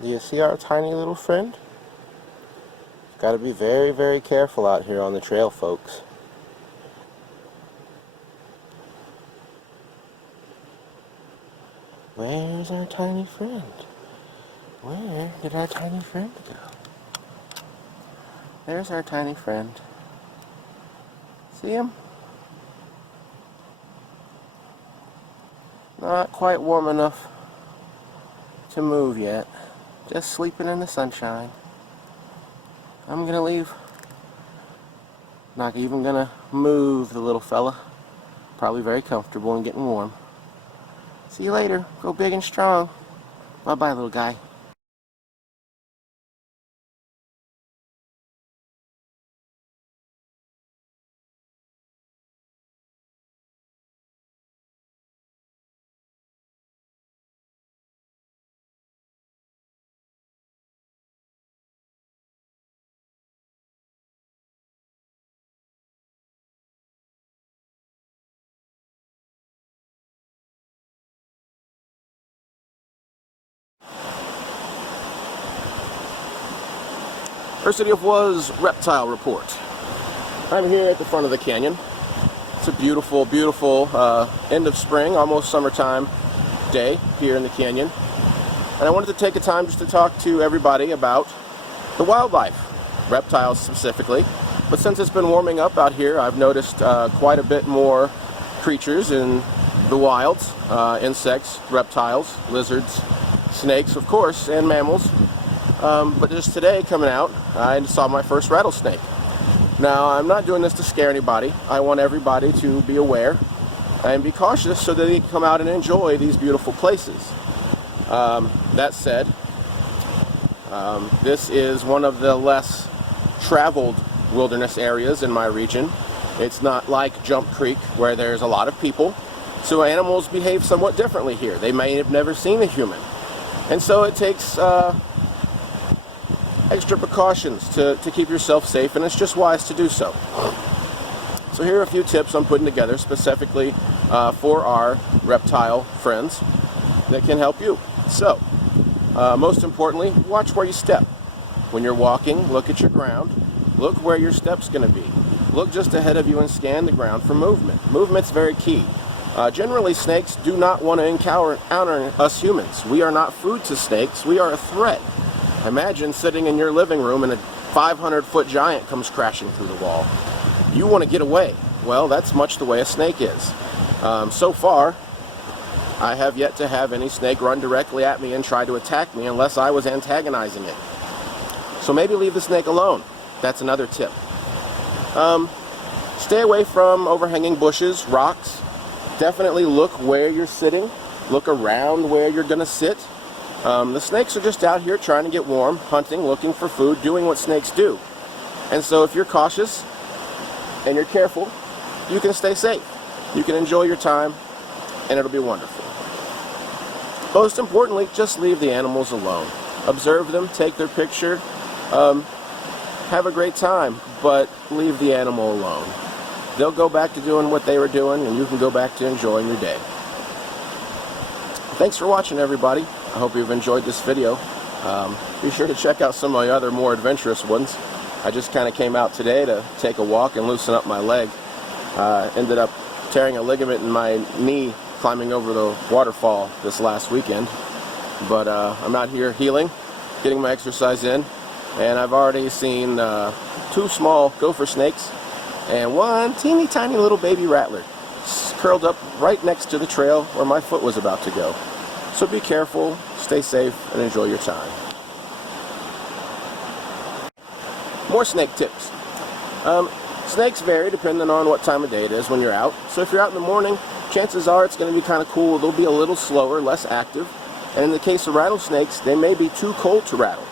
Do you see our tiny little friend? Got to be very, very careful out here on the trail, folks. Where's our tiny friend? Where did our tiny friend go? There's our tiny friend. See him? Not quite warm enough to move yet. Just sleeping in the sunshine. I'm gonna leave. Not even gonna move the little fella. Probably very comfortable and getting warm. See you later. Go big and strong. Bye-bye, little guy. Ersity of Was reptile report. I'm here at the front of the canyon. It's a beautiful, beautiful end of spring, almost summertime day here in the canyon. And I wanted to take a time just to talk to everybody about the wildlife, reptiles specifically. But since it's been warming up out here, I've noticed quite a bit more creatures in the wilds, insects, reptiles, lizards, snakes, of course, and mammals. But just today coming out, I saw my first rattlesnake. Now, I'm not doing this to scare anybody. I want everybody to be aware and be cautious so that they can come out and enjoy these beautiful places. That said, this is one of the less traveled wilderness areas in my region. It's not like Jump Creek where there's a lot of people, so animals behave somewhat differently here. They may have never seen a human, and so it takes extra precautions to keep yourself safe, and it's just wise to do so. So here are a few tips I'm putting together specifically for our reptile friends that can help you. So, most importantly, watch where you step. When you're walking, look at your ground. Look where your step's going to be. Look just ahead of you and scan the ground for movement. Movement's very key. Generally, snakes do not want to encounter us humans. We are not food to snakes. We are a threat. Imagine sitting in your living room and a 500-foot giant comes crashing through the wall. You want to get away. Well, that's much the way a snake is. So far, I have yet to have any snake run directly at me and try to attack me unless I was antagonizing it. So maybe leave the snake alone. That's another tip. Stay away from overhanging bushes, rocks. Definitely look where you're sitting. Look around where you're going to sit. The snakes are just out here trying to get warm, hunting, looking for food, doing what snakes do. And so if you're cautious and you're careful, you can stay safe. You can enjoy your time, and it'll be wonderful. Most importantly, just leave the animals alone. Observe them, take their picture, have a great time, but leave the animal alone. They'll go back to doing what they were doing, and you can go back to enjoying your day. Thanks for watching, everybody. I hope you've enjoyed this video. Be sure to check out some of my other more adventurous ones. I just kind of came out today to take a walk and loosen up my leg. Ended up tearing a ligament in my knee climbing over the waterfall this last weekend. But I'm out here healing, getting my exercise in, and I've already seen 2 small gopher snakes and 1 teeny tiny little baby rattler curled up right next to the trail where my foot was about to go. So be careful, stay safe, and enjoy your time. More snake tips. Snakes vary depending on what time of day it is when you're out. So if you're out in the morning, chances are it's going to be kind of cool. They'll be a little slower, less active. And in the case of rattlesnakes, they may be too cold to rattle.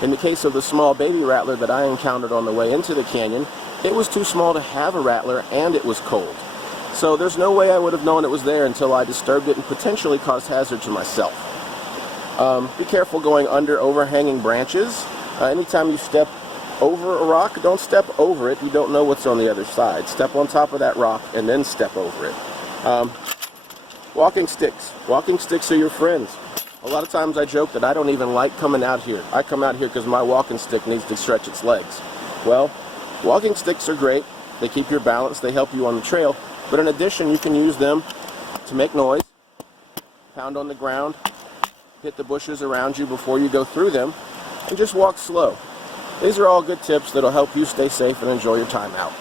In the case of the small baby rattler that I encountered on the way into the canyon, it was too small to have a rattler and it was cold. So there's no way I would have known it was there until I disturbed it and potentially caused hazard to myself. Be careful going under overhanging branches. Anytime you step over a rock, don't step over it. You don't know what's on the other side. Step on top of that rock and then step over it. Walking sticks. Walking sticks are your friends. A lot of times I joke that I don't even like coming out here. I come out here because my walking stick needs to stretch its legs. Well, walking sticks are great. They keep your balance, they help you on the trail, but in addition you can use them to make noise, pound on the ground, hit the bushes around you before you go through them, and just walk slow. These are all good tips that'll help you stay safe and enjoy your time out.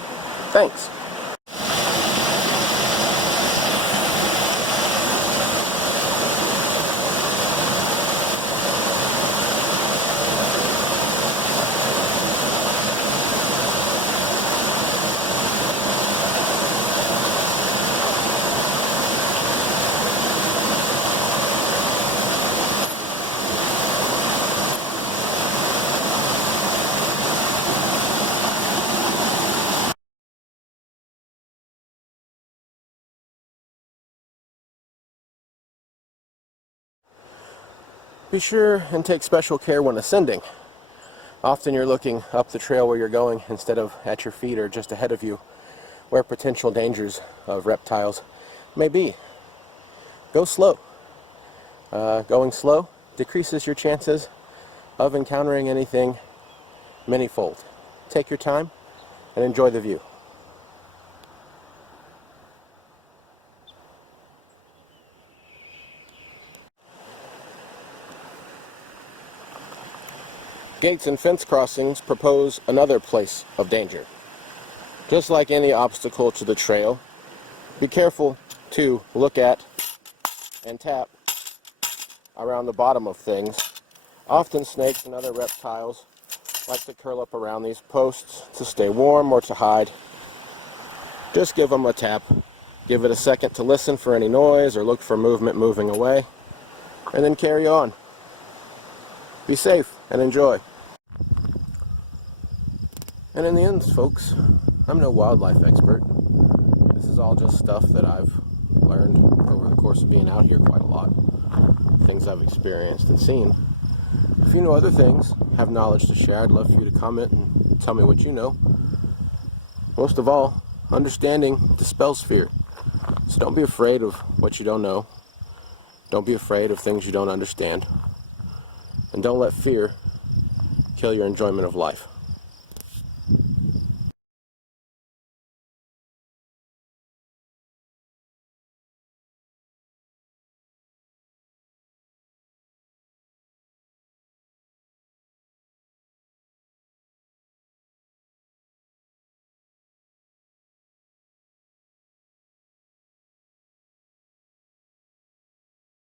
Thanks. Be sure and take special care when ascending. Often you're looking up the trail where you're going instead of at your feet or just ahead of you, where potential dangers of reptiles may be. Go slow. Going slow decreases your chances of encountering anything manyfold. Take your time and enjoy the view. Gates and fence crossings propose another place of danger. Just like any obstacle to the trail, be careful to look at and tap around the bottom of things. Often snakes and other reptiles like to curl up around these posts to stay warm or to hide. Just give them a tap. Give it a second to listen for any noise or look for movement moving away, and then carry on. Be safe and enjoy. And in the end, folks, I'm no wildlife expert. This is all just stuff that I've learned over the course of being out here quite a lot. Things I've experienced and seen. If you know other things, have knowledge to share, I'd love for you to comment and tell me what you know. Most of all, understanding dispels fear. So don't be afraid of what you don't know. Don't be afraid of things you don't understand. And don't let fear kill your enjoyment of life.